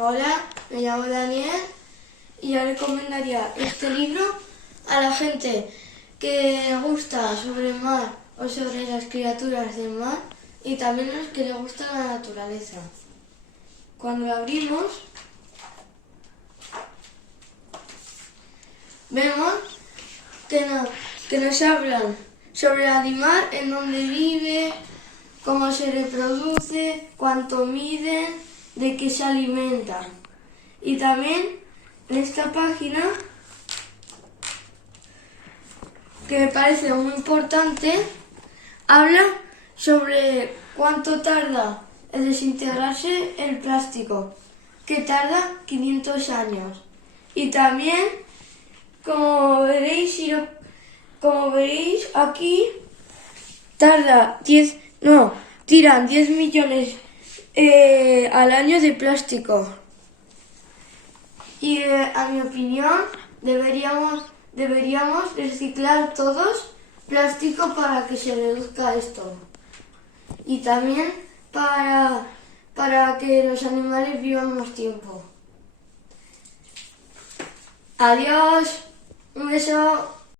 Hola, me llamo Daniel y yo recomendaría este libro a la gente que le gusta sobre el mar o sobre las criaturas del mar y también los que le gusta la naturaleza. Cuando lo abrimos, vemos que nos hablan sobre el animal, en dónde vive, cómo se reproduce, cuánto miden, de qué se alimentan. Y también en esta página, que me parece muy importante, habla sobre cuánto tarda en desintegrarse el plástico, que tarda 500 años. Y también, como veréis aquí, tiran 10 millones al año de plástico. Y a mi opinión deberíamos reciclar todos plástico para que se reduzca esto. Y también para que los animales vivan más tiempo. Adiós, un beso.